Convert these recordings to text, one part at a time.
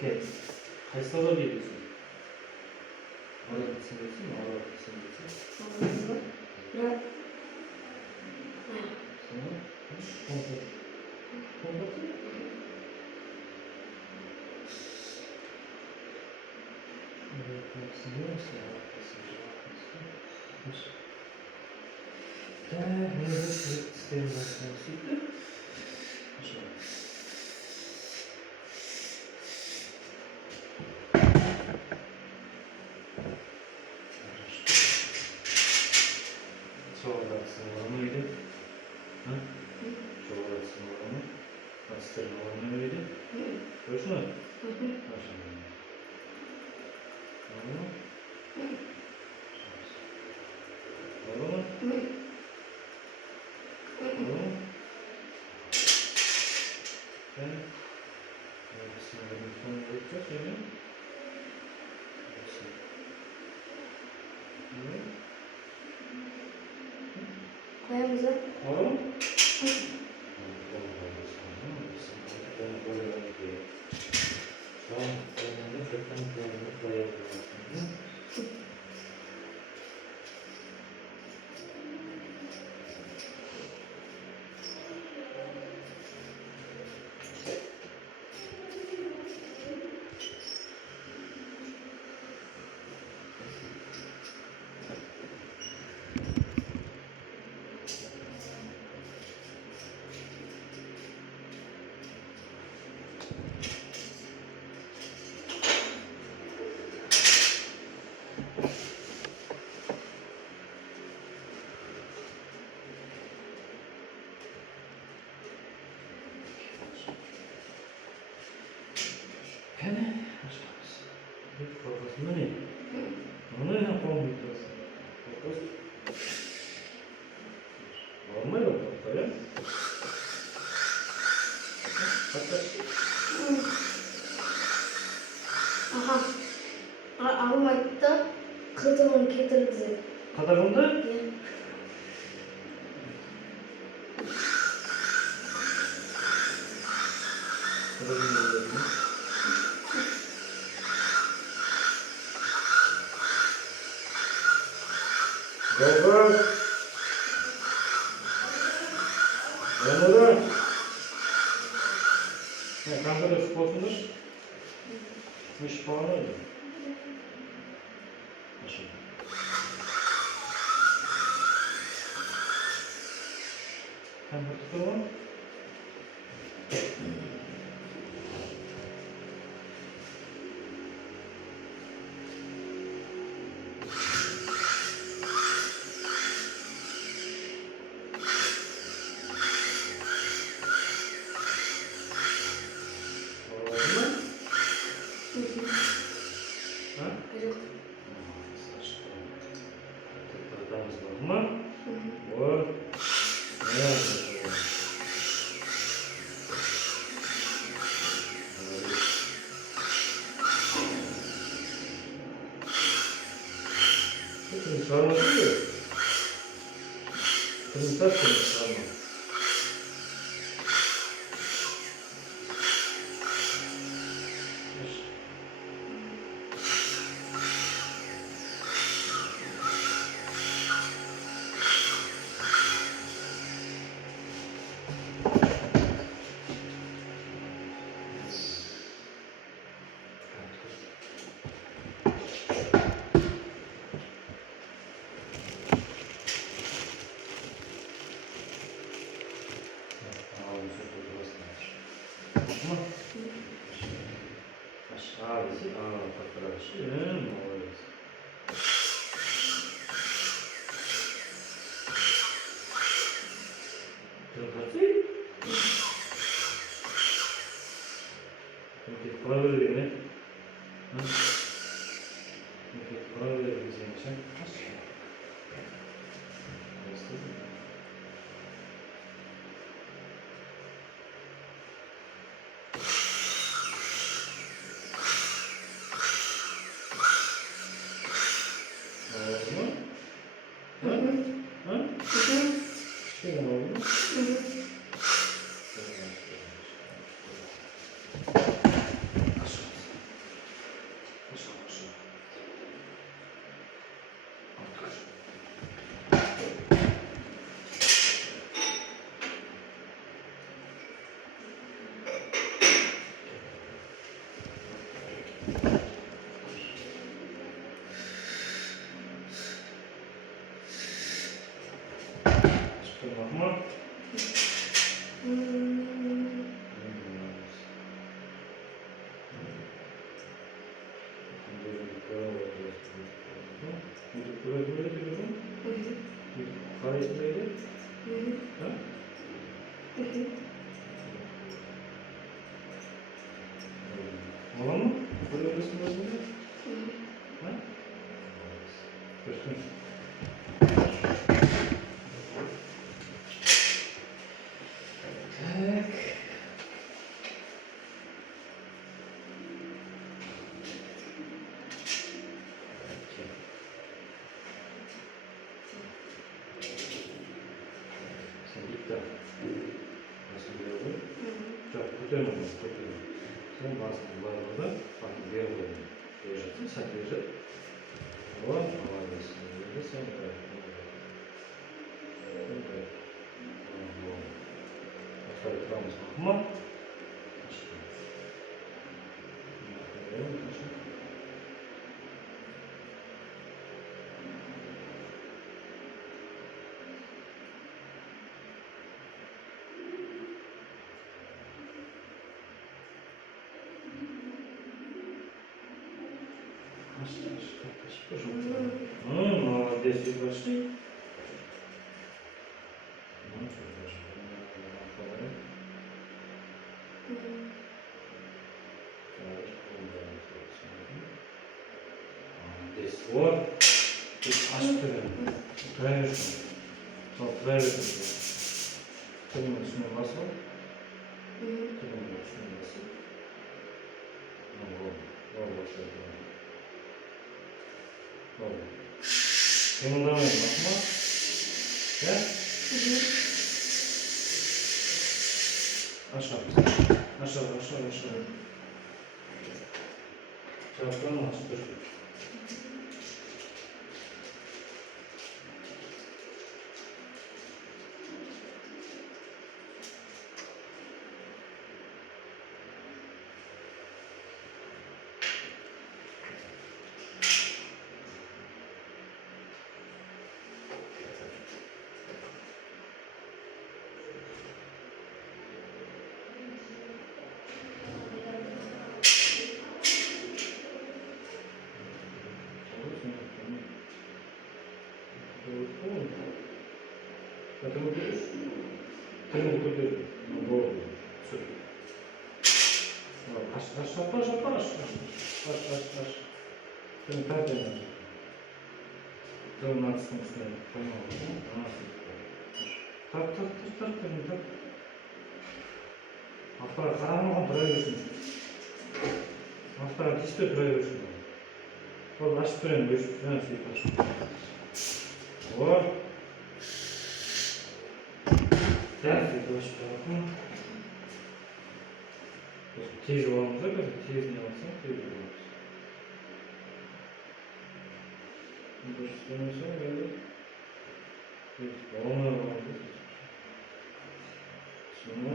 Ket. Qaysi savolga yediyorsun? Arab kısmındasın mı? Arab kısmındasın. Biraz. Sonra kompot. Kompot mu? Arab kısmında mısın? Arab kısmında. Evet, sistemi baştan sürdü. Çoğalatsın var mıydı? Ha? Çoğalatsın var mı? Bastırma var mıydı? Hoş mu? Maşallah. Olur mu? Olur mu? Olur mu? Ben sınırımı sonra yapacağız yani. Ayağımıza. Olur mu? Hadi. Bir kafasında ne? Onu ne yapalım biraz? Kafası. Normal yok hatta ya. Hatta. Aha. Almakta kadının getirdi. Kadavında? Kadavında. Baba. Yanıra. Kanka sportunuz. Mış pahalı öyle. Aşağı. Sen burada var mı? Sarma değil mi? Kırmızı sarma. Abisi, arkadaşım, orası. Kırmızı. Mungkin kalau ini, mungkin kalau ini saya Şey oldu. Çıkırmak mı? Olan mı? Böyle resim var mı? Ha? Başka. Tak. Sen git de. Nasıl bir yolu? Çok kötü mü? Kötü mü? Sen bastın var burada. Bakın bir yolu. Vereceksin, sen vereceksin. O alırsın. Böyle sen de. Başka kalmış ama. Молодец, и пошли. Здесь вот, тут аспирин, конечно, вот правильно. Кто-нибудь с масло? Кто-нибудь с масло? Ну вот, вот что это. Вот. Ему давай масло, да? Aşağı. Çarptan açtır. Это мы будешь? Ты не будешь на голову. Аш. Ты не так делаешь. Ты у нас смысле, понял, да? Так. Автора қарамаған тұра берсін. Автора тиіспей тұра берсін. Ол ашып беремін, өшіп, жаңа сөйтіп ашып. Вот. Так, сөйтіп ашып беремін. Тез боламыз да, тез не алсаң, тез боламыз. Дұрыс істемесең, әлі тез болмай қалады. Түсінді ме?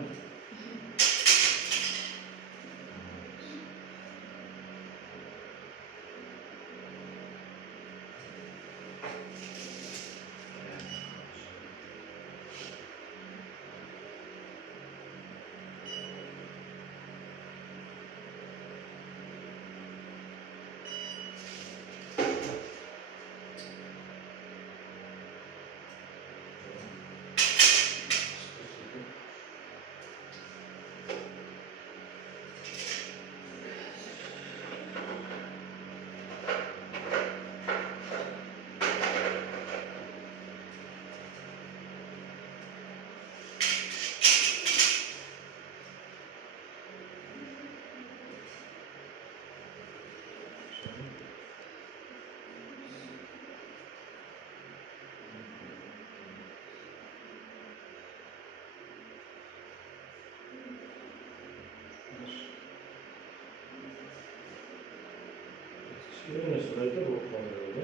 Şöyle sırayla bu konuda.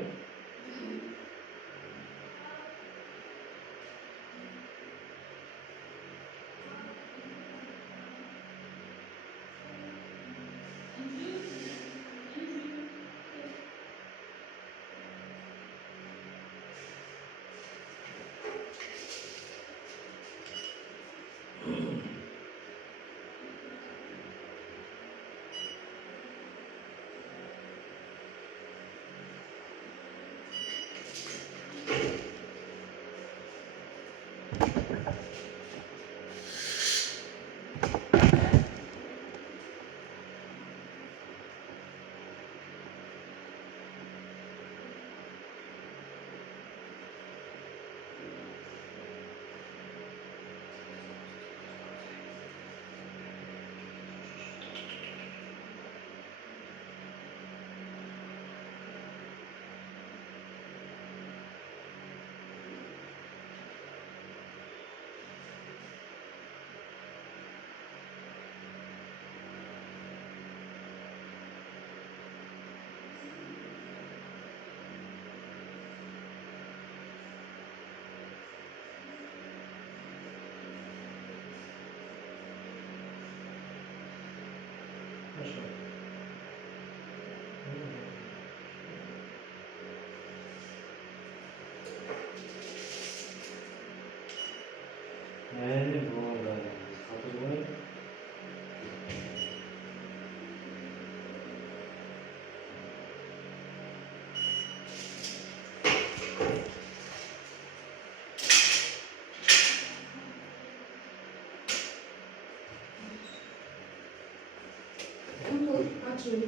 Açıyorum.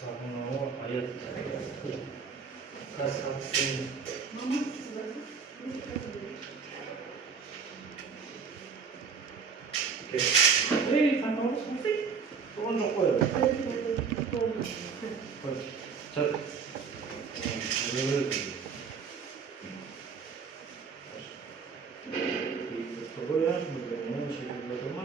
Sahne o ayet. Kas atsın. Mama Hey, sen ne olursun? Sonra çok koyalım. Koy. Çat. Böyle. Koy ya. Böyle bir şekilde durma.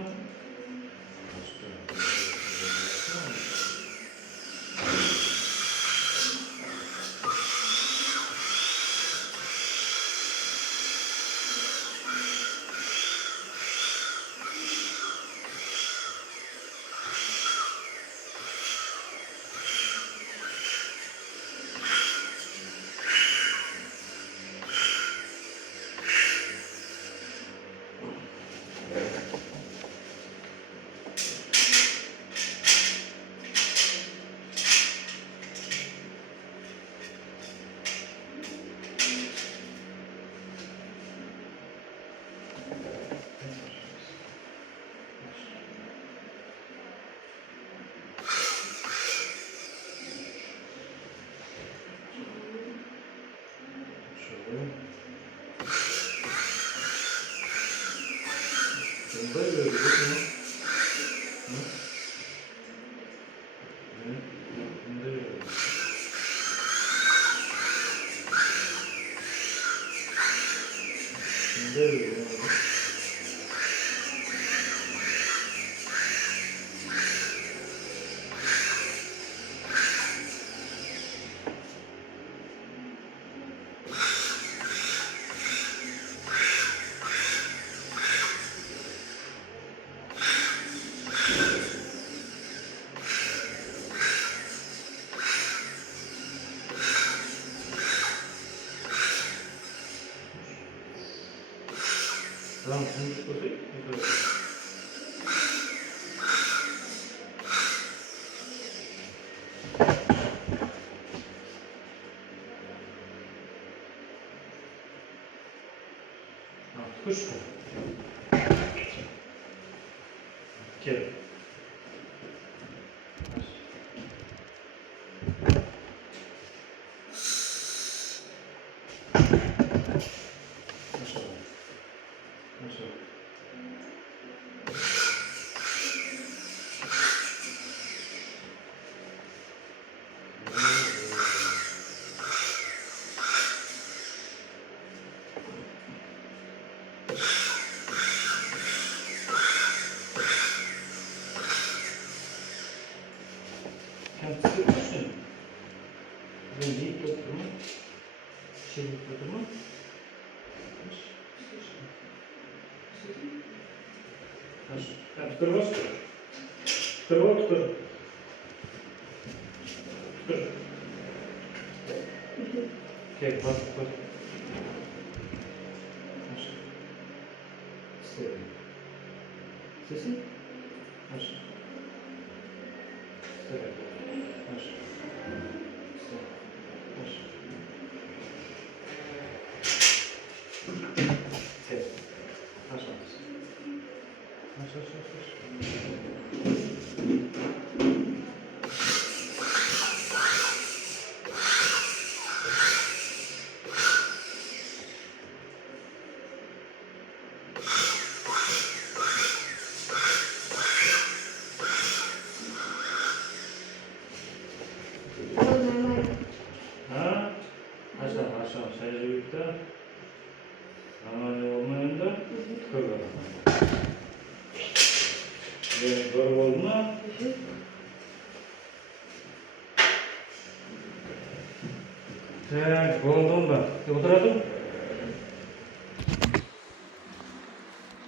Şöyle. Böyle böyle mi? Hı? Böyle. Böyle. Tamam, şimdi tutayım. Yukarı. Ha, kuş mu? Gel. Maşallah. Maşallah. Kendisi kuşun. Rengi tutturma. Şey tutturma. Tutur bas. Tutur bas, tutur. Tutur. Gel, bas, tutur. Sevdim. Sesin? Hoş. Sevdim. Hoş. Hoş. Gel. Hoş olmuş. Hoş, hoş, hoş, hoş. Ha? Aşağı, sayıcı yükle. Normalde olmayınca tıkır ve doğru oldu mu? Tak, oldu da. Oturdum.